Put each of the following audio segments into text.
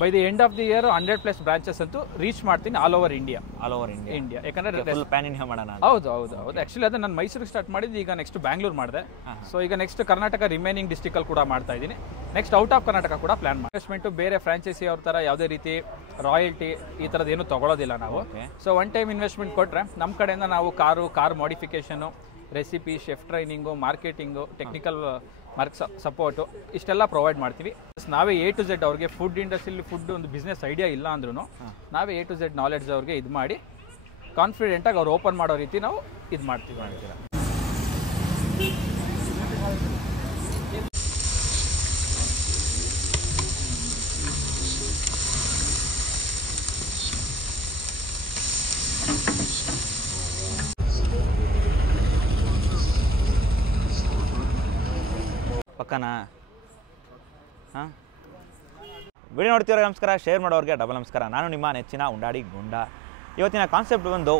By the end of the year 100+ branches ಅಂತೂ reach ಮಾಡ್ತೀನಿ all over India. ಯಾಕಂದ್ರೆ PAN India ಮಾಡೋಣ. ಹೌದು. ಆಕ್ಚುಲಿ ಅದು ನಾನು ಮೈಸೂರಿಗೆ ಸ್ಟಾರ್ಟ್ ಮಾಡಿದ್ದು, ಈಗ ನೆಕ್ಸ್ಟ್ ಬ್ಯಾಂಗ್ಳೂರ್ ಮಾಡಿದೆ. ಸೊ ಈಗ ನೆಕ್ಸ್ಟ್ ಕರ್ನಾಟಕ ರಿಮೈನಿಂಗ್ ಡಿಸ್ಟಿಕ್ ಅಲ್ಲಿ ಕೂಡ ಮಾಡ್ತಾ ಇದ್ದೀನಿ. ನೆಕ್ಸ್ಟ್ ಔಟ್ ಆಫ್ ಕರ್ನಾಟಕ ಕೂಡ ಪ್ಲಾನ್ ಮಾಡಿ. ಇನ್ವೆಸ್ಟ್ಮೆಂಟ್ ಬೇರೆ ಫ್ರಾಂಚೈಸಿ ಅವ್ರ ತರ ಯಾವುದೇ ರೀತಿ ರಾಯಲ್ಟಿ ಈ ತರದ್ ಏನು ತಗೊಳ್ಳೋದಿಲ್ಲ ನಾವು. ಸೊ ಒನ್ ಟೈಮ್ ಇನ್ವೆಸ್ಟ್ಮೆಂಟ್ ಕೊಟ್ರೆ ನಮ್ಮ ಕಡೆಯಿಂದ ನಾವು car modification, recipe, chef training, marketing, technical support ಇಷ್ಟೆಲ್ಲ ಪ್ರೊವೈಡ್ ಮಾಡ್ತೀವಿ. ನಾವೇ A to Z ಅವ್ರಿಗೆ ಫುಡ್ ಇಂಡಸ್ಟ್ರಿಯಲ್ಲಿ ಫುಡ್ ಒಂದು ಬಿಸ್ನೆಸ್ ಐಡಿಯಾ ಇಲ್ಲ ಅಂದ್ರೂ ನಾವೇ A to Z ನಾಲೆಡ್ಜ್ ಅವ್ರಿಗೆ ಇದು ಮಾಡಿ ಕಾನ್ಫಿಡೆಂಟಾಗಿ ಅವ್ರು ಓಪನ್ ಮಾಡೋ ರೀತಿ ನಾವು ಇದು ಮಾಡ್ತೀವಿ. ಪಕ್ಕನಾ? ಹಾಂ, ವಿಡಿಯೋ ನೋಡ್ತೀವ್ರೆ ನಮಸ್ಕಾರ, ಶೇರ್ ಮಾಡೋರಿಗೆ ಡಬಲ್ ನಮಸ್ಕಾರ. ನಾನು ನಿಮ್ಮ ನೆಚ್ಚಿನ ಉಂಡಾಡಿ ಗುಂಡ. ಇವತ್ತಿನ ಕಾನ್ಸೆಪ್ಟ್ ಒಂದು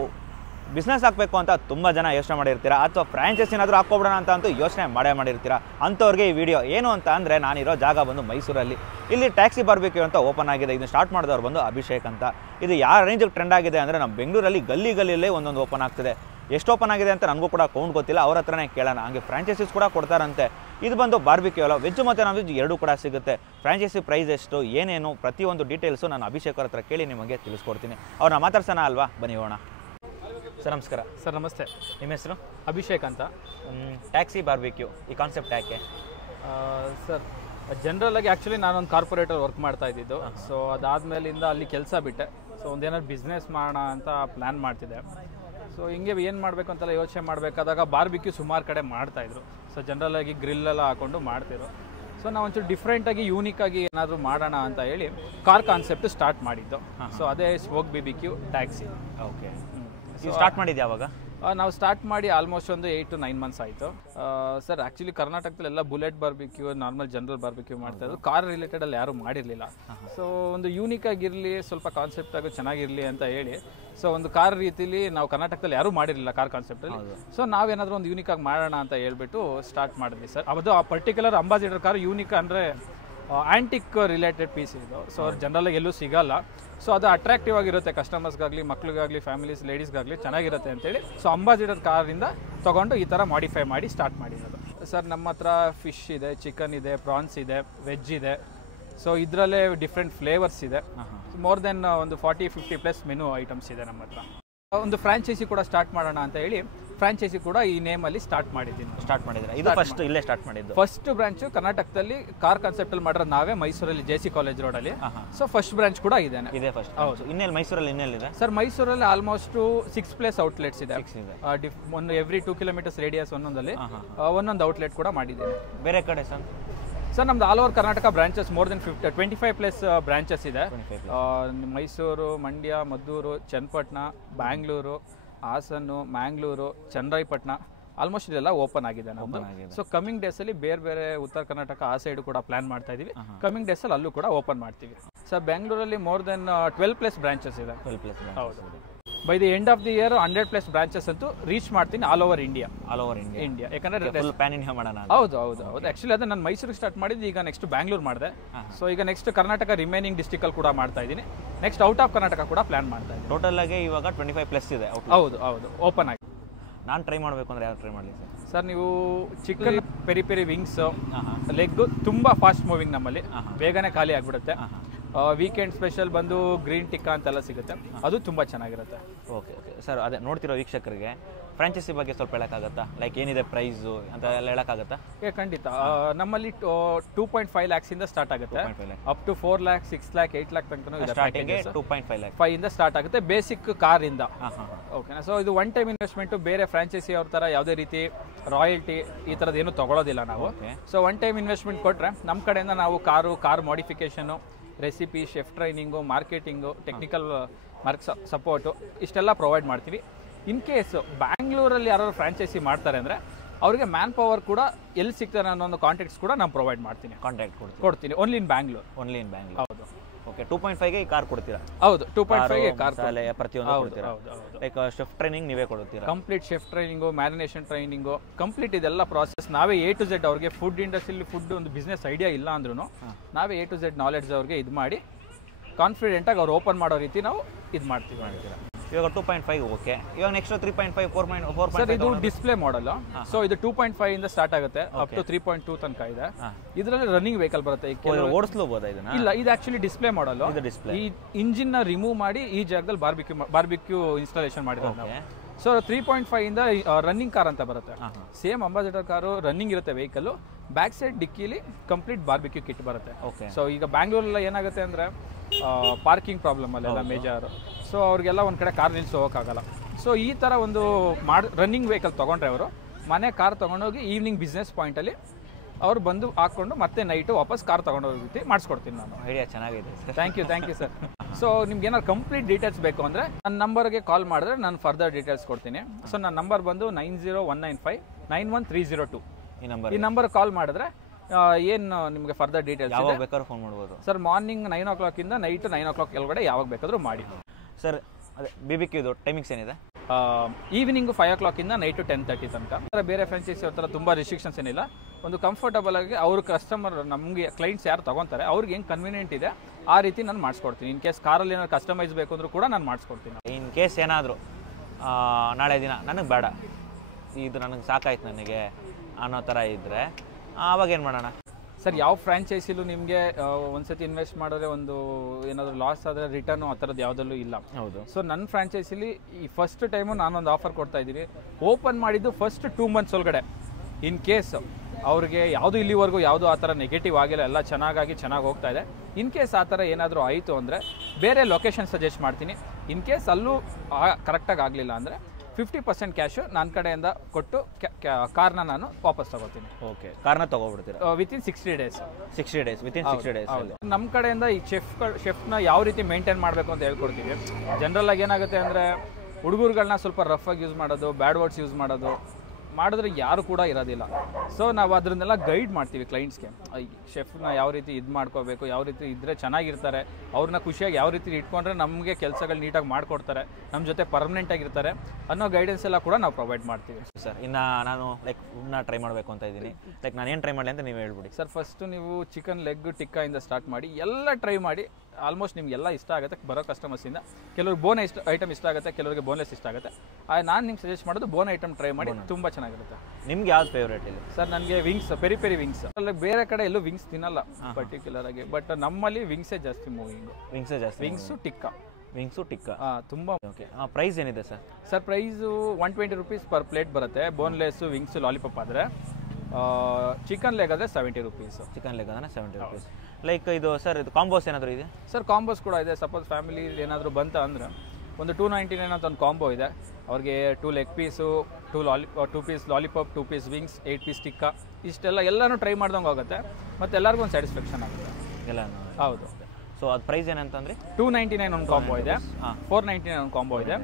ಬಿಸ್ನೆಸ್ ಹಾಕಬೇಕು ಅಂತ ತುಂಬ ಜನ ಯೋಚನೆ ಮಾಡಿರ್ತೀರಾ, ಅಥವಾ ಫ್ರಾಂಚೈಸ್ ಏನಾದರೂ ಹಾಕ್ಕೊಬಿಡೋಣ ಅಂತೂ ಯೋಚನೆ ಮಾಡಿರ್ತೀರಾ. ಅಂಥವ್ರಿಗೆ ಈ ವಿಡಿಯೋ ಏನು ಅಂತ ಅಂದರೆ, ನಾನಿರೋ ಜಾಗ ಬಂದು ಮೈಸೂರಲ್ಲಿ. ಇಲ್ಲಿ ಟ್ಯಾಕ್ಸಿ ಬಾರ್ಬಿಕ್ಯೂ ಅಂತ ಓಪನ್ ಆಗಿದೆ. ಇದನ್ನು ಸ್ಟಾರ್ಟ್ ಮಾಡಿದವ್ರು ಬಂದು ಅಭಿಷೇಕ್ ಅಂತ. ಇದು ಯಾವ ರೇಂಜಿಗೆ ಟ್ರೆಂಡ್ ಆಗಿದೆ ಅಂದರೆ, ನಮ್ಮ ಬೆಂಗಳೂರಲ್ಲಿ ಗಲ್ಲಿಯಲ್ಲೇ ಒಂದೊಂದು ಓಪನ್ ಆಗ್ತಿದೆ. ಎಷ್ಟು ಓಪನ್ ಆಗಿದೆ ಅಂತ ನನಗೂ ಕೂಡ ಕೌಂಟ್ ಗೊತ್ತಿಲ್ಲ, ಅವ್ರ ಹತ್ರನೇ ಕೇಳೋಣ. ಹಾಗೆ ಫ್ರಾಂಚೈಸೀಸ್ ಕೂಡ ಕೊಡ್ತಾರಂತೆ. ಇದು ಬಂದು ಬಾರ್ಬಿಕ್ಯೂ ಅಲ್ಲ, ವೆಜ್ ಮತ್ತು ನಾನ್ ವೆಜ್ ಎರಡೂ ಕೂಡ ಸಿಗುತ್ತೆ. ಫ್ರಾಂಚೈಸಿ ಪ್ರೈಸ್ ಎಷ್ಟು, ಏನೇನು, ಪ್ರತಿಯೊಂದು ಡೀಟೇಲ್ಸು ನಾನು ಅಭಿಷೇಕ್ ಅವ್ರ ಹತ್ರ ಕೇಳಿ ನಿಮಗೆ ತಿಳಿಸ್ಕೊಡ್ತೀನಿ. ಅವ್ರನ್ನ ಮಾತಾಡ್ಸೋಣ ಅಲ್ವಾ, ಬನ್ನಿ ಹೋಗೋಣ. ಸರ್ ನಮಸ್ಕಾರ. ಸರ್ ನಮಸ್ತೆ. ನಿಮ್ಮ ಹೆಸರು? ಅಭಿಷೇಕ್ ಅಂತ. ಟ್ಯಾಕ್ಸಿ ಬಾರ್ಬಿಕ್ಯೂ ಈ ಕಾನ್ಸೆಪ್ಟ್ ಯಾಕೆ? ಸರ್ ಜನರಲ್ ಆಗಿ ಆ್ಯಕ್ಚುಲಿ ನಾನೊಂದು ಕಾರ್ಪೊರೇಟರ್ ವರ್ಕ್ ಮಾಡ್ತಾ ಇದ್ದಿದ್ದು. ಸೊ ಅದಾದಮೇಲಿಂದ ಅಲ್ಲಿ ಕೆಲಸ ಬಿಟ್ಟೆ. ಸೊ ಒಂದೇನಾದ್ರು ಬಿಸ್ನೆಸ್ ಮಾಡೋಣ ಅಂತ ಪ್ಲ್ಯಾನ್ ಮಾಡ್ತಿದ್ದೆ. ಸೊ ಹಿಂಗೆ ಏನು ಮಾಡಬೇಕು ಅಂತೆಲ್ಲ ಯೋಚನೆ ಮಾಡಬೇಕಾದಾಗ ಬಾರ್ಬಿಕ್ಯೂ ಸುಮಾರು ಕಡೆ ಮಾಡ್ತಾಯಿದ್ರು. ಸೊ ಜನರಲಾಗಿ ಗ್ರಿಲ್ಲೆಲ್ಲ ಹಾಕೊಂಡು ಮಾಡ್ತಿದ್ರು. ಸೊ ನಾವು ಒಂಚೂರು ಡಿಫ್ರೆಂಟಾಗಿ ಯೂನಿಕಾಗಿ ಏನಾದರೂ ಮಾಡೋಣ ಅಂತ ಹೇಳಿ ಕಾರ್ ಕಾನ್ಸೆಪ್ಟ್ ಸ್ಟಾರ್ಟ್ ಮಾಡಿದ್ದು. ಸೊ ಅದೇ smoke BBQ taxi. Okay, start ಮಾಡಿದ್ದೆ ಯಾವಾಗ? ನಾವು ಸ್ಟಾರ್ಟ್ ಮಾಡಿ ಆಲ್ಮೋಸ್ಟ್ ಒಂದು 8 to 9 months ಆಯಿತು. ಸರ್ ಆ್ಯಕ್ಚುಲಿ ಕರ್ನಾಟಕದಲ್ಲೆಲ್ಲ bullet barbecue, normal general barbecue ಮಾಡ್ತಾಯಿದ್ರು. ಕಾರ್ ರಿಲೇಟೆಡಲ್ಲಿ ಯಾರೂ ಮಾಡಿರಲಿಲ್ಲ. ಸೊ ಒಂದು ಯೂನಿಕ್ ಆಗಿರಲಿ, ಸ್ವಲ್ಪ ಕಾನ್ಸೆಪ್ಟ್ ಆಗೋ ಚೆನ್ನಾಗಿರಲಿ ಅಂತ ಹೇಳಿ, ಸೊ ಒಂದು ಕಾರ್ ರೀತಿಲಿ ನಾವು ಕರ್ನಾಟಕದಲ್ಲಿ ಯಾರೂ ಮಾಡಿರಲಿಲ್ಲ ಕಾರ್ ಕಾನ್ಸೆಪ್ಟಲ್ಲಿ. ಸೊ ನಾವೇನಾದರೂ ಒಂದು ಯೂನಿಕ್ ಆಗಿ ಮಾಡೋಣ ಅಂತ ಹೇಳ್ಬಿಟ್ಟು ಸ್ಟಾರ್ಟ್ ಮಾಡಿದ್ವಿ ಸರ್. ಅದು ಆ ಪರ್ಟಿಕ್ಯುಲರ್ ಅಂಬಾಸಿಡರ್ ಕಾರ್ ಯೂನಿಕ್ ಅಂದರೆ ಆ್ಯಂಟಿಕ್ ರಿಲೇಟೆಡ್ ಪೀಸ್ ಇದು. ಸೊ ಅವ್ರು ಜನರಲ್ಲಾಗಿ ಎಲ್ಲೂ ಸಿಗಲ್ಲ. ಸೊ ಅದು ಅಟ್ರಾಕ್ಟಿವ್ ಆಗಿರುತ್ತೆ ಕಸ್ಟಮರ್ಸ್ಗಾಗಲಿ, ಮಕ್ಳಿಗಾಗಲಿ, ಫ್ಯಾಮಿಲೀಸ್, ಲೇಡೀಸ್ಗಾಗಲಿ ಚೆನ್ನಾಗಿರುತ್ತೆ ಅಂತೇಳಿ ಸೊ ಅಂಬಾಸಿಡರ್ ಕಾರಿಂದ ತೊಗೊಂಡು ಈ ಥರ ಮಾಡಿಫೈ ಮಾಡಿ ಸ್ಟಾರ್ಟ್ ಮಾಡಿರೋದು. ಸರ್ ನಮ್ಮ ಹತ್ರ ಫಿಶ್ ಇದೆ, ಚಿಕನ್ ಇದೆ, ಪ್ರಾನ್ಸ್ ಇದೆ, ವೆಜ್ ಇದೆ. ಸೊ ಇದರಲ್ಲೇ ಡಿಫ್ರೆಂಟ್ ಫ್ಲೇವರ್ಸ್ ಇದೆ. ಮೋರ್ ದೆನ್ ಒಂದು 40-50+ ಮೆನು ಐಟಮ್ಸ್ ಇದೆ ನಮ್ಮ ಹತ್ರ. ಒಂದು ಫ್ರಾಂಚೈಸಿ ಕೂಡ ಸ್ಟಾರ್ಟ್ ಮಾಡೋಣ ಅಂತ ಹೇಳಿ ಫ್ರಾಂಚೈಸಿ ಕೂಡ ಈ ನೇಮಲ್ಲಿ ಸ್ಟಾರ್ಟ್ ಮಾಡಿದ್ದೀನಿ. ಸ್ಟಾರ್ಟ್ ಮಾಡಿದ್ರೆ ಇದು ಫಸ್ಟ್ ಇಲ್ಲೇ ಸ್ಟಾರ್ಟ್ ಮಾಡಿದ್ದು? ಫಸ್ಟ್ ಬ್ರಾಂಚು ಕರ್ನಾಟಕದಲ್ಲಿ ಕಾರ್ ಕಾನ್ಸೆಪ್ಟಲ್ಲಿ ಮಾಡಿರೋದು ನಾವೇ, ಮೈಸೂರಲ್ಲಿ JC ಕಾಲೇಜ್ ರೋಡಲ್ಲಿ. ಸೊ ಫಸ್ಟ್ ಬ್ರಾಂಚ್ ಕೂಡ ಇದೆ ಫಸ್ಟ್. ಹೌದು. ಇನ್ನೆಲ್ಲಿ ಮೈಸೂರಲ್ಲಿ ಇನ್ನೆಲ್ಲಿದೆ ಸರ್? ಮೈಸೂರಲ್ಲಿ ಆಲ್ಮೋಸ್ಟ್ 6+ ಔಟ್ಲೆಟ್ಸ್ ಇದೆ. ಒಂದು ಎವ್ರಿ 2 kilometers ರೇಡಿಯಸ್ ಒಂದೊಂದಲ್ಲಿ ಒಂದೊಂದು ಔಟ್ಲೆಟ್ ಕೂಡ ಮಾಡಿದ್ದೀನಿ. ಬೇರೆ ಕಡೆ ಸರ್ ನಮ್ದು all over Karnataka branches more than 25+ branches ಇದೆ. ಮೈಸೂರು, ಮಂಡ್ಯ, ಮದ್ದೂರು, ಚನ್ನಪಟ್ಟಣ, ಬ್ಯಾಂಗ್ಳೂರು, ಹಾಸನ್ನು, ಮ್ಯಾಂಗ್ಳೂರು, ಚನ್ನರಾಯಪಟ್ಟಣ, ಆಲ್ಮೋಸ್ಟ್ ಇದೆಲ್ಲ ಓಪನ್ ಆಗಿದೆ ನಮ್ಮದು. ಸೊ ಕಮಿಂಗ್ ಡೇಸಲ್ಲಿ ಬೇರೆ ಉತ್ತರ ಕರ್ನಾಟಕ ಆ ಸೈಡ್ ಕೂಡ ಪ್ಲಾನ್ ಮಾಡ್ತಾ ಇದೀವಿ. ಕಮಿಂಗ್ ಡೇಸಲ್ಲಿ ಅಲ್ಲೂ ಕೂಡ ಓಪನ್ ಮಾಡ್ತೀವಿ. ಸರ್ ಬೆಂಗಳೂರಲ್ಲಿ ಮೋರ್ ದೆನ್ 12+ ಬ್ರಾಂಚಸ್ ಇದೆ. ಹೌದು. By the end of the year 100+ branches ಅಂತೂ ರೀಚ್ ಮಾಡ್ತೀನಿ ಆಲ್ ಓವರ್ ಇಂಡಿಯಾ. ಯಾಕಂದ್ರೆ ಪ್ಯಾನ್ ಇಂಡಿಯಾ ಮಾಡೋಣ. ಹೌದು. ಆಕ್ಚುಲಿ ಅದು ನಾನು ಮೈಸೂರಿಗೆ ಸ್ಟಾರ್ಟ್ ಮಾಡಿದ್ದು, ಈಗ ನೆಕ್ಸ್ಟ್ ಬ್ಯಾಂಗ್ಳೂರ್ ಮಾಡಿದೆ. ಸೊ ಈಗ ನೆಕ್ಸ್ಟ್ ಕರ್ನಾಟಕ ರಿಮೈನಿಂಗ್ ಡಿಸ್ಟಿಕ್ ಅಲ್ಲಿ ಕೂಡ ಮಾಡ್ತಾ ಇದ್ದೀನಿ. ನೆಕ್ಸ್ಟ್ ಔಟ್ ಆಫ್ ಕರ್ನಾಟಕ ಕೂಡ ಪ್ಲಾನ್ ಮಾಡ್ತಾ ಇದ್ದೀನಿ. ಟೋಟಲ್ ಆಗಿ ಇವಾಗ 25+ ಇದೆ. ಹೌದು ಓಪನ್ ಆಗಿ. ನಾನು ಟ್ರೈ ಮಾಡಬೇಕು ಅಂದ್ರೆ ಯಾರು ಟ್ರೈ ಮಾಡಲಿ ಸರ್? ನೀವು ಚಿಕನ್ ಪೆರಿ ವಿಂಗ್ಸ್, ಲೆಗ್ ತುಂಬಾ ಫಾಸ್ಟ್ ಮೂವಿಂಗ್ ನಮ್ಮಲ್ಲಿ, ಬೇಗನೆ ಖಾಲಿ ಆಗ್ಬಿಡುತ್ತೆ. ವೀಕೆಂಡ್ ಸ್ಪೆಷಲ್ ಬಂದು ಗ್ರೀನ್ ಟಿಕ್ಕಾ ಅಂತೆಲ್ಲ ಸಿಗುತ್ತೆ, ಅದು ತುಂಬ ಚೆನ್ನಾಗಿರುತ್ತೆ. ಓಕೆ ಸರ್, ಅದೇ ನೋಡ್ತಿರೋ ವೀಕ್ಷಕರಿಗೆ ಫ್ರಾಂಚೈಸಿ ಬಗ್ಗೆ ಸ್ವಲ್ಪ ಹೇಳೋಕ್ಕಾಗತ್ತಾ? ಲೈಕ್ ಏನಿದೆ ಪ್ರೈಸು ಅಂತ ಎಲ್ಲ ಹೇಳೋಕ್ಕಾಗತ್ತಾ? ಖಂಡಿತ. ನಮ್ಮಲ್ಲಿ 2.5 lakhs ಇಂದ ಸ್ಟಾರ್ಟ್ ಆಗುತ್ತೆ, up to 4 lakhs, 6 lakh, 8 lakh ತನಕ 2.5 lakh 5 ಇಂದ ಸ್ಟಾರ್ಟ್ ಆಗುತ್ತೆ ಬೇಸಿಕ್ ಕಾರ್ ಇಂದ. ಓಕೆನಾ? ಸೊ ಇದು ಒನ್ ಟೈಮ್ ಇನ್ವೆಸ್ಟ್ಮೆಂಟ್, ಬೇರೆ ಫ್ರಾಂಚೈಸಿ ಅವ್ರ ತರ ಯಾವುದೇ ರೀತಿ ರಾಯಲ್ಟಿ ಈ ತರದ್ ಏನು ತಗೊಳ್ಳೋದಿಲ್ಲ ನಾವು. ಸೊ ಒನ್ ಟೈಮ್ ಇನ್ವೆಸ್ಟ್ಮೆಂಟ್ ಕೊಟ್ರೆ ನಮ್ಮ ಕಡೆಯಿಂದ ನಾವು car modification, recipe, chef training, marketing, technical support ಇಷ್ಟೆಲ್ಲ ಪ್ರೊವೈಡ್ ಮಾಡ್ತೀವಿ. ಇನ್ ಕೇಸ್ ಬ್ಯಾಂಗ್ಳೂರಲ್ಲಿ ಯಾರು ಫ್ರಾಂಚೈಸಿ ಮಾಡ್ತಾರೆ ಅಂದರೆ ಅವರಿಗೆ ಮ್ಯಾನ್ ಪವರ್ ಕೂಡ ಎಲ್ಲಿ ಸಿಗ್ತಾರೆ ಅನ್ನೋ ಒಂದು ಕಾಂಟ್ಯಾಕ್ಟ್ಸ್ ಕೂಡ ನಾನು ಪ್ರೊವೈಡ್ ಮಾಡ್ತೀನಿ. ಕೊಡ್ತೀನಿ ಓನ್ಲಿ ಇನ್ ಬ್ಯಾಂಗ್ಳೂರ್. ಹೌದು. ಓಕೆ, 2.5ಗೆ ಕಾರ್ ಕೊಡ್ತೀರಾ? ಹೌದು, 2.5ಗೆ ಕಾರ್ ಪ್ರತಿಯೊಂದು ಕೊಡ್ತೀರಾ? ಲೈಕ್ ಶೆಫ್ ಟ್ರೈನಿಂಗ್ ನೀವೇ ಕೊಡ್ತೀರಾ? Complete chef training, marination training, complete ಇದೆಲ್ಲ ಪ್ರಾಸೆಸ್ ನಾವೇ A to Z ಅವ್ರಿಗೆ ಫುಡ್ ಇಂಡಸ್ಟ್ರಿಯಲ್ಲಿ ಫುಡ್ ಒಂದು ಬಿಸ್ನೆಸ್ ಐಡಿಯಾ ಇಲ್ಲ ಅಂದ್ರೂ ನಾವೇ A to Z ನಾಲೆಡ್ಜ್ ಅವ್ರಿಗೆ ಇದು ಮಾಡಿ ಕಾನ್ಫಿಡೆಂಟಾಗಿ ಅವ್ರು ಓಪನ್ ಮಾಡೋ ರೀತಿ ನಾವು ಇದು ಮಾಡ್ತೀವಿ. ಇವಾಗ 2.5 ಓಕೆ, ಇವಾಗ ನೆಕ್ಸ್ಟ್ 3.5 4.4 ಸರ್ ಇದು ಡಿಸ್ಪ್ಲೇ ಮಾಡಲ್. ಸೊ ಇದು 2.5 ಇಂದ ಸ್ಟಾರ್ಟ್ ಆಗುತ್ತೆ ಅಪ್ ಟು 3.2 ತನಕ ಇದೆ. ಇದರಲ್ಲಿ ರನ್ನಿಂಗ್ ವೆಹಿಕಲ್ ಬರುತ್ತೆ. ಓಡಿಸ್ಲೂಬೋದಾ ಇದನ್ನ? ಇಲ್ಲ, ಇದು ಆಕ್ಚುಲಿ ಡಿಸ್ಪ್ಲೇ ಮಾಡಲ್. ಈ ಇಂಜಿನ್ ನ ರಿಮೂವ್ ಮಾಡಿ ಈ ಜಾಗದಲ್ಲಿ ಬಾರ್ಬಿಕ್ಯೂ ಇನ್ಸ್ಟಾಲೇಷನ್ ಮಾಡಿರೋದು ನಾವು. ಸೊ 3.5 ಇಂದ ರನ್ನಿಂಗ್ ಕಾರ್ ಅಂತ ಬರುತ್ತೆ. ಸೇಮ್ ಅಂಬಾಸಿಡರ್ ಕಾರು ರನ್ನಿಂಗ್ ಇರುತ್ತೆ ವೆಹಿಕಲ್. ಬ್ಯಾಕ್ ಸೈಡ್ ಡಿಕ್ಕಿಲಿ ಕಂಪ್ಲೀಟ್ ಬಾರ್ಬಿಕ್ಯೂ ಕಿಟ್ ಬರುತ್ತೆ. ಸೊ ಈಗ ಬ್ಯಾಂಗ್ಳೂರೆಲ್ಲ ಏನಾಗುತ್ತೆ ಅಂದ್ರೆ ಪಾರ್ಕಿಂಗ್ ಪ್ರಾಬ್ಲಮ್ ಅಲ್ಲೆಲ್ಲ ಮೇಜರ್. ಸೊ ಅವ್ರಿಗೆಲ್ಲ ಒಂದು ಕಡೆ ಕಾರ್ ನಿಲ್ಸಿ ಹೋಗೋಕ್ಕಾಗಲ್ಲ. ಸೊ ಈ ಥರ ಒಂದು ರನ್ನಿಂಗ್ ವೆಹಿಕಲ್ ತೊಗೊಂಡ್ರೆ ಅವರು ಮನೆ ಕಾರ್ ತೊಗೊಂಡೋಗಿ ಈವ್ನಿಂಗ್ ಬಿಸ್ನೆಸ್ ಪಾಯಿಂಟಲ್ಲಿ ಅವ್ರು ಬಂದು ಹಾಕ್ಕೊಂಡು ಮತ್ತೆ ನೈಟು ವಾಪಸ್ ಕಾರ್ ತೊಗೊಂಡೋಗಿ ರೀತಿ ಮಾಡಿಸ್ಕೊಡ್ತೀನಿ ನಾನು. ಐಡಿಯಾ ಚೆನ್ನಾಗಿದೆ. Thank you sir. ಸೊ ನಿಮ್ಗೆ ಏನಾದ್ರು ಕಂಪ್ಲೀಟ್ ಡೀಟೇಲ್ಸ್ ಬೇಕು ಅಂದರೆ ನನ್ನ ನಂಬರ್ಗೆ ಕಾಲ್ ಮಾಡಿದ್ರೆ ನಾನು ಫರ್ದರ್ ಡೀಟೇಲ್ಸ್ ಕೊಡ್ತೀನಿ. ಸೊ ನನ್ನ ನಂಬರ್ ಬಂದು 901959 91302. ಈ ನಂಬರ್ ಕಾಲ್ ಮಾಡಿದ್ರೆ ಏನು ನಿಮಗೆ ಫರ್ದರ್ ಡೀಟೇಲ್ಸ್ ಯಾವಾಗ ಬೇಕಾದ್ರೂ ಫೋನ್ ಮಾಡ್ಬೋದು ಸರ್. ಮಾರ್ನಿಂಗ್ 9 o'clock ಇಂದ ನೈಟ್ 9 o'clock ಒಳಗಡೆ ಯಾವಾಗ ಬೇಕಾದರೂ ಮಾಡಿ ಸರ್. ಅದೇ BBQದು ಟೈಮಿಂಗ್ಸ್ ಏನಿದೆ? ಈವ್ನಿಂಗ್ 5 o'clock ಇಂದ ನೈಟ್ 10:30 ತನಕ. ಬೇರೆ ಫ್ರಾಂಚೈಸಿ ಹತ್ರ ತುಂಬ ರಿಸ್ಟ್ರಿಕ್ಷನ್ಸ್ ಏನಿಲ್ಲ. ಒಂದು ಕಂಫರ್ಟಬಲ್ ಆಗಿ ಅವ್ರ ಕಸ್ಟಮರ್ ನಮಗೆ ಕ್ಲೈಂಟ್ಸ್ ಯಾರು ತಗೊಂತಾರೆ ಅವ್ರಿಗೆ ಹೆಂಗೆ ಕನ್ವೀನಿಯೆಂಟ್ ಇದೆ ಆ ರೀತಿ ನಾನು ಮಾಡಿಸ್ಕೊಡ್ತೀನಿ. ಇನ್ ಕೇಸ್ ಕಾರಲ್ಲಿ ಏನಾದ್ರು ಕಸ್ಟಮೈಸ್ ಬೇಕು ಅಂದ್ರೂ ಕೂಡ ನಾನು ಮಾಡಿಸ್ಕೊಡ್ತೀನಿ. ಇನ್ ಕೇಸ್ ಏನಾದರೂ ನಾಳೆ ದಿನ ನನಗೆ ಬೇಡ, ಇದು ನನಗೆ ಸಾಕಾಯ್ತು ನನಗೆ ಅನ್ನೋ ಥರ ಇದ್ದರೆ ಆವಾಗ ಏನು ಮಾಡೋಣ ಸರ್? ಯಾವ ಫ್ರಾಂಚೈಸಿಲೂ ನಿಮಗೆ ಒಂದ್ಸತಿ ಇನ್ವೆಸ್ಟ್ ಮಾಡಿದ್ರೆ ಒಂದು ಏನಾದರೂ ಲಾಸ್ ಆದರೆ ರಿಟರ್ನು ಆ ಥರದ್ದು ಯಾವುದಲ್ಲೂ ಇಲ್ಲ. ಹೌದು. ಸೊ ನನ್ನ ಫ್ರಾಂಚೈಸಿಲಿ ಈ ಫಸ್ಟ್ ಟೈಮು ನಾನೊಂದು ಆಫರ್ ಕೊಡ್ತಾ ಇದ್ದೀನಿ. ಓಪನ್ ಮಾಡಿದ್ದು ಫಸ್ಟ್ 2 months ಒಳಗಡೆ ಇನ್ ಕೇಸ್ ಅವ್ರಿಗೆ ಯಾವುದು ಇಲ್ಲಿವರೆಗೂ ಯಾವುದು ಆ ಥರ ನೆಗೆಟಿವ್ ಆಗಿಲ್ಲ, ಎಲ್ಲ ಚೆನ್ನಾಗಿ ಹೋಗ್ತಾ ಇದೆ. ಇನ್ ಕೇಸ್ ಆ ಥರ ಏನಾದರೂ ಆಯಿತು ಅಂದರೆ ಬೇರೆ ಲೊಕೇಶನ್ ಸಜೆಸ್ಟ್ ಮಾಡ್ತೀನಿ. ಇನ್ ಕೇಸ್ ಅಲ್ಲೂ ಕರೆಕ್ಟಾಗಿ ಆಗಲಿಲ್ಲ ಅಂದರೆ 50% ಕ್ಯಾಶು ನನ್ನ ಕಡೆಯಿಂದ ಕೊಟ್ಟು ಕಾರ್ನ ನಾನು ವಾಪಸ್ ತಗೋತೀನಿ. ಓಕೆ, ಕಾರ್ನ ತಗೋಬಿಡ್ತೀರಾ within 60 days? 60 days, within 60 days. ನಮ್ಮ ಕಡೆಯಿಂದ ಈ ಶೆಫ್ನ ಯಾವ ರೀತಿ ಮೇಂಟೈನ್ ಮಾಡಬೇಕು ಅಂತ ಹೇಳ್ಕೊಡ್ತೀವಿ. ಜನರಲ್ ಆಗಿ ಏನಾಗುತ್ತೆ ಅಂದರೆ ಹುಡುಗರುಗಳನ್ನ ಸ್ವಲ್ಪ ರಫ್ ಆಗಿ ಯೂಸ್ ಮಾಡೋದು, ಬ್ಯಾಡ್ ವರ್ಡ್ಸ್ ಯೂಸ್ ಮಾಡಿದ್ರೆ ಯಾರು ಕೂಡ ಇರೋದಿಲ್ಲ. ಸೊ ನಾವು ಅದನ್ನೆಲ್ಲ ಗೈಡ್ ಮಾಡ್ತೀವಿ ಕ್ಲೈಂಟ್ಸ್ಗೆ. ಶೆಫ್ನ ಯಾವ ರೀತಿ ಇದು ಮಾಡ್ಕೋಬೇಕು, ಯಾವ ರೀತಿ ಇದ್ದರೆ ಚೆನ್ನಾಗಿರ್ತಾರೆ, ಅವ್ರನ್ನ ಖುಷಿಯಾಗಿ ಯಾವ ರೀತಿ ಇಟ್ಕೊಂಡ್ರೆ ನಮಗೆ ಕೆಲಸಗಳು ನೀಟಾಗಿ ಮಾಡಿಕೊಡ್ತಾರೆ, ನಮ್ಮ ಜೊತೆ ಪರ್ಮನೆಂಟ್ ಆಗಿರ್ತಾರೆ ಅನ್ನೋ ಗೈಡೆನ್ಸ್ ಎಲ್ಲ ಕೂಡ ನಾವು ಪ್ರೊವೈಡ್ ಮಾಡ್ತೀವಿ. ಸರ್, ಇನ್ನು ನಾನು ಫುಡ್ನ ಟ್ರೈ ಮಾಡಬೇಕು ಅಂತ ಇದ್ದೀನಿ. ನಾನು ಏನು ಟ್ರೈ ಮಾಡಲಿ ಅಂತ ನೀವು ಹೇಳ್ಬಿಡಿ. ಸರ್, ಫಸ್ಟು ನೀವು ಚಿಕನ್ ಲೆಗ್ ಟಿಕ್ಕಾ ಇಂದ ಸ್ಟಾರ್ಟ್ ಮಾಡಿ ಎಲ್ಲ ಟ್ರೈ ಮಾಡಿ. ಆಲ್ಮೋಸ್ಟ್ ನಿಮಗೆಲ್ಲ ಇಷ್ಟ ಆಗುತ್ತೆ ಬರೋ ಕಸ್ಟಮರ್ಸಿಂದ. ಕೆಲವ್ರಿಗೆ ಬೋನ್ ಐಟಮ್ ಇಷ್ಟ ಆಗುತ್ತೆ, ಕೆಲವರಿಗೆ ಬೋನ್ಲೆಸ್ ಇಷ್ಟ ಆಗುತ್ತೆ. ನಾನು ನಿಮ್ಗೆ ಸಜೆಸ್ಟ್ ಮಾಡೋದು ಬೋನ್ ಐಟಮ್ ಟ್ರೈ ಮಾಡಿ, ತುಂಬ ಚೆನ್ನಾಗಿರುತ್ತೆ. ನಿಮ್ಗೆ ಯಾವ್ದು ಫೇವ್ರೇಟ್ ಇದೆ? ಸರ್, ನನಗೆ ವಿಂಗ್ಸ್, ಪೆರಿ ವಿಂಗ್ಸ್. ಅಲ್ಲ, ಬೇರೆ ಕಡೆ ಎಲ್ಲೂ ವಿಂಗ್ಸ್ ತಿನ್ನಲ್ಲ ಪರ್ಟಿಕ್ಯುಲರ್ ಆಗಿ, ಬಟ್ ನಮ್ಮಲ್ಲಿ ವಿಂಗ್ಸೇ ಜಾಸ್ತಿ ಮೂವಿಂಗು. ವಿಂಗ್ಸು ಟಿಕ್ಕಾ ತುಂಬ. ಓಕೆ, ಪ್ರೈಸ್ ಏನಿದೆ sir? Sir, price 120 rupees per plate ಬರುತ್ತೆ. ಬೋನ್ಲೆಸ್ಸು ವಿಂಗ್ಸು ಲಾಲಿಪಾಪ್ ಆದರೆ. ಚಿಕನ್ ಲೆಗ್ ಆದರೆ 70 rupees. ಚಿಕನ್ ಲೆಗ್ ಅಂದರೆ 70 rupees. ಲೈಕ್ ಇದು ಸರ್, ಇದು ಕಾಂಬೋಸ್ ಏನಾದರೂ ಇದೆ? ಸರ್, ಕಾಂಬೋಸ್ ಕೂಡ ಇದೆ. ಸಪೋಸ್ ಫ್ಯಾಮಿಲಿ ಏನಾದರೂ ಬಂತ ಅಂದರೆ ಒಂದು 299 ಅಂತ ಒಂದು ಕಾಂಬೋ ಇದೆ. ಅವ್ರಿಗೆ 2 leg piece, 2 piece lollipop, 2 piece wings, 8 piece tikka, ಎಲ್ಲನೂ ಟ್ರೈ ಮಾಡ್ದಂಗೆ ಆಗುತ್ತೆ. ಮತ್ತು ಎಲ್ಲರಿಗೂ ಒಂದು ಸ್ಯಾಟಿಸ್ಫ್ಯಾಕ್ಷನ್ ಆಗುತ್ತೆ ಎಲ್ಲನೂ. ಹೌದು. ಸೊ ಅದು ಪ್ರೈಸ್ ಏನಂತಂದರೆ 299 ಒಂದು ಕಾಂಬೋ ಇದೆ, 499 ಒಂದು ಕಾಂಬೋ ಇದೆ.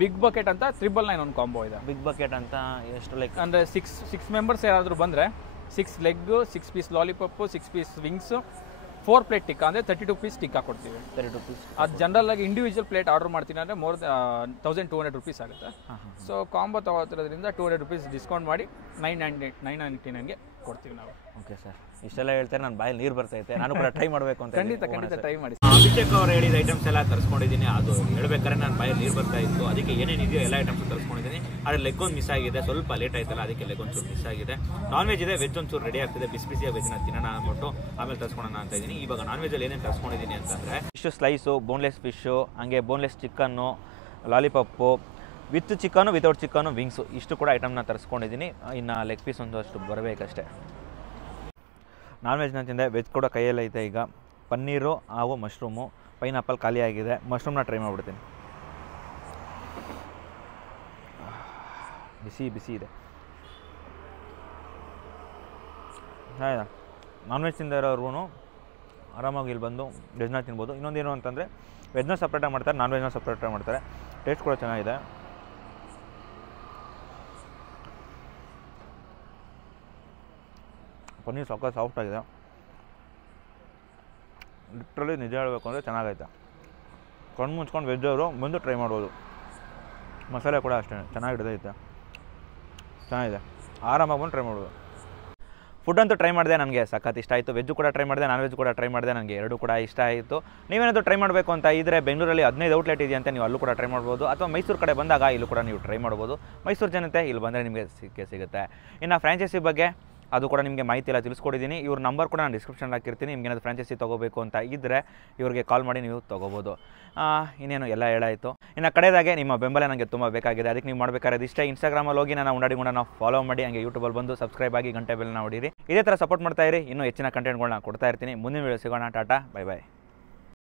ಬಿಗ್ ಬಕೆಟ್ ಅಂತ 999 ಒಂದು ಕಾಂಬೋ ಇದೆ. ಬಿಗ್ ಬಕೆಟ್ ಅಂತ ಎಷ್ಟು? ಲೈಕ್ ಅಂದರೆ 6 ಮೆಂಬರ್ಸ್ ಯಾರಾದರೂ ಬಂದರೆ 6 leg, 6 piece lollipop, 6 piece wings, 4 plate tikka ಅಂದರೆ 32 ಪೀಸ್ ಟಿಕ್ಕಾ ಕೊಡ್ತೀವಿ. 32 ಪೀಸ್. ಅದು ಜನರಲ್ ಆಗಿ ಇಂಡಿವಿಜುವಲ್ ಪ್ಲೇಟ್ ಆರ್ಡರ್ ಮಾಡ್ತೀನಿ ಅಂದರೆ 1200 rupees ಆಗುತ್ತೆ. ಸೊ ಕಾಂಬೋ ತಗೋತಿರೋದ್ರಿಂದ 200 rupees ಡಿಸ್ಕೌಂಟ್ ಮಾಡಿ 999ಗೆ ಕೊಡ್ತೀವಿ ನಾವು. ಓಕೆ ಸರ್, ಇಷ್ಟೆಲ್ಲ ಹೇಳ್ತಾರೆ ನನ್ನ ಬಾಯಲ್ಲಿ ನೀರು ಬರ್ತೈತೆ. ನಾನು ಕೂಡ ಟ್ರೈ ಮಾಡಬೇಕು ಅಂತ. ಖಂಡಿತ ಟ್ರೈ ಮಾಡಿ. ಅಭಿಷೇಕ್ ಅವ್ರು ಹೇಳಿದ ಐಟಮ್ಸ್ ಎಲ್ಲ ತರಿಸ್ಕೊಂಡಿದ್ದೀನಿ. ಅದು ಹೇಳ್ಬೇಕಾದ್ರೆ ನನ್ನ ಬಾಯಲ್ಲಿ ನೀರು ಬರ್ತಾ ಇತ್ತು. ಅದಕ್ಕೆ ಏನೇನಿದೆಯೋ ಎಲ್ಲ ಐಟಮ್ಸ್ ತರಿಸ್ಕೊಂಡಿದ್ದೀನಿ. ಆದರೆ ಲೆಗ್ ಒಂದು ಮಿಸ್ ಆಗಿದೆ, ಸ್ವಲ್ಪ ಲೇಟ್ ಆಯ್ತಲ್ಲ, ಅದಕ್ಕೆ ಲೆಗ್ ಒಂಚೂರು ಮಿಸ್ ಆಗಿದೆ. ನಾನ್ ವೆಜ್ ಇದೆ, ವೆಜ್ ಒಂಚೂರು ರೆಡಿ ಆಗ್ತಿದೆ. ಬಿಸಿಯಾಗಿ ವೆಜ್ನ ತಿನ್ನೋಣ ಅಂದ್ಬಿಟ್ಟು ಆಮೇಲೆ ತರಿಸ್ಕೊಳ್ಳೋಣ ಅಂತ ಇದ್ದೀನಿ. ಇವಾಗ ನಾನ್ ವೆಜ್ಜಲ್ಲಿ ಏನೇನು ತರಿಸ್ಕೊಂಡಿದ್ದೀನಿ ಅಂತಂದರೆ ಫಿಶ್ ಸ್ಲೈಸು, ಬೋನ್ಲೆಸ್ ಫಿಶ್ಶು, ಹಾಗೆ boneless chicken, lollipop, with chicken, without chicken, wings, ಇಷ್ಟು ಕೂಡ ಐಟಮ್ನ ತರಿಸ್ಕೊಂಡಿದ್ದೀನಿ. ಇನ್ನು ಲೆಗ್ ಪೀಸ್ ಒಂದು ಅಷ್ಟು ಬರಬೇಕಷ್ಟೇ. ನಾನ್ ವೆಜ್ನ ತಿಂದೆ, ವೆಜ್ ಕೂಡ ಕೈಯಲ್ಲೈತೆ. ಈಗ ಪನ್ನೀರು ಹಾಗೂ ಮಶ್ರೂಮು, ಪೈನಾಪಲ್ ಖಾಲಿ ಆಗಿದೆ. ಮಶ್ರೂಮ್ನ ಟ್ರೈ ಮಾಡಿಬಿಡ್ತೀನಿ. ಬಿಸಿ ಇದೆ. ಆಯ್ತಾ? ನಾನ್ ವೆಜ್ ತಿಂದಿರೋರ್ಗು ಆರಾಮಾಗಿ ಇಲ್ಲಿ ಬಂದು ವೆಜ್ನ ತಿನ್ಬೋದು. ಇನ್ನೊಂದೇನು ಅಂತಂದರೆ ವೆಜ್ನ ಸಪ್ರೇಟಾಗಿ ಮಾಡ್ತಾರೆ, ನಾನ್ ವೆಜ್ನ ಸಪ್ರೇಟಾಗಿ ಮಾಡ್ತಾರೆ. ಟೇಸ್ಟ್ ಕೂಡ ಚೆನ್ನಾಗಿದೆ. ಪನ್ನೀರ್ ಸಾಫ್ಟ್ ಆಗಿದೆ. ಲಿಟ್ರಲಿ ನಿಜ ಹೇಳಬೇಕು ಅಂದರೆ ಚೆನ್ನಾಗೈತೆ. ಕಣ್ಣು ಮುಚ್ಕೊಂಡು ವೆಜ್ ಅವರು ಬಂದು ಟ್ರೈ ಮಾಡ್ಬೋದು. ಮಸಾಲೆ ಕೂಡ ಅಷ್ಟೇ ಚೆನ್ನಾಗಿ ಹಿಡಿದೈತೆ, ಚೆನ್ನಾಗಿದೆ. ಆರಾಮಾಗಿ ಬಂದು ಟ್ರೈ ಮಾಡ್ಬೋದು. ಫುಡ್ ಅಂತೂ ಟ್ರೈ ಮಾಡಿದೆ, ನನಗೆ ಸಖತ್ ಇಷ್ಟ ಆಯಿತು. ವೆಜ್ಜು ಕೂಡ ಟ್ರೈ ಮಾಡಿದೆ, ನಾನ್ ವೆಜ್ ಕೂಡ ಟ್ರೈ ಮಾಡಿದೆ, ನನಗೆ ಎರಡೂ ಕೂಡ ಇಷ್ಟ ಆಯಿತು. ನೀವೇನಾದರೂ ಟ್ರೈ ಮಾಡಬೇಕು ಅಂತ ಇದ್ದರೆ ಬೆಂಗಳೂರಲ್ಲಿ 15 ಔಟ್ಲೆಟ್ ಇದೆಯಂತೆ, ನೀವು ಅಲ್ಲೂ ಕೂಡ ಟ್ರೈ ಮಾಡ್ಬೋದು. ಅಥವಾ ಮೈಸೂರು ಕಡೆ ಬಂದಾಗ ಇಲ್ಲೂ ಕೂಡ ನೀವು ಟ್ರೈ ಮಾಡ್ಬೋದು. ಮೈಸೂರು ಜನತೆ ಇಲ್ಲಿ ಬಂದರೆ ನಿಮಗೆ ಸಿಗುತ್ತೆ. ಇನ್ನು ಫ್ರಾಂಚೈಸಿ ಬಗ್ಗೆ ಅದು ಕೂಡ ನಿಮಗೆ ಮಾಹಿತಿ ಎಲ್ಲ ತಿಳಿಸ್ಕೊಟ್ಟಿದ್ದೀನಿ. ಇವ್ರ ನಂಬರ್ ಕೂಡ ನಾನು ಡಿಸ್ಕ್ರಿಪ್ಷನ್ ಹಾಕಿರ್ತೀನಿ. ನಿಮ್ಗೆ ಏನಾದರೂ ಫ್ರಾಂಚೈಸಿ ತೊಗೋಬೇಕು ಅಂತ ಇದ್ದರೆ ಇವ್ರಿಗೆ ಕಾಲ್ ಮಾಡಿ ನೀವು ತೊಗೋಬೋದು. ಇನ್ನೇನು ಎಲ್ಲ ಹೇಳಾಯಿತು. ಇನ್ನು ಕಡೆದಾಗೆ ನಿಮ್ಮ ಬೆಂಬಲ ನನಗೆ ತುಂಬ ಬೇಕಾಗಿದೆ. ಅದಕ್ಕೆ ನೀವು ಮಾಡಬೇಕಾದ್ರೆ ಇಷ್ಟೇ, ಇನ್ಸ್ಟಾಗ್ರಾಮಲ್ಲಿ ಹೋಗಿ ನಾನು ಉಂಡಾಡಿ ಗುಂಡನ ಫಾಲೋ ಮಾಡಿ, ಹಂಗೆ ಯೂಟ್ಯೂಬಲ್ಲಿ ಬಂದು ಸಬ್ಸ್ಕ್ರೈಬ್ ಆಗಿ ಗಂಟೆ ಬೆಲ್ನ ಹೊಡೀರಿ. ಇದೇ ಥರ ಸಪೋರ್ಟ್ ಮಾಡ್ತಾ ಇರಿ. ಇನ್ನೂ ಹೆಚ್ಚಿನ ಕಂಟೆಂಟ್ಗಳನ್ನ ಕೊಡ್ತಾ ಇರ್ತೀನಿ. ಮುಂದಿನ ವೀಡಿಯೋ ಸಿಗೋಣ. ಟಾಟಾ, ಬೈ ಬಾಯ್.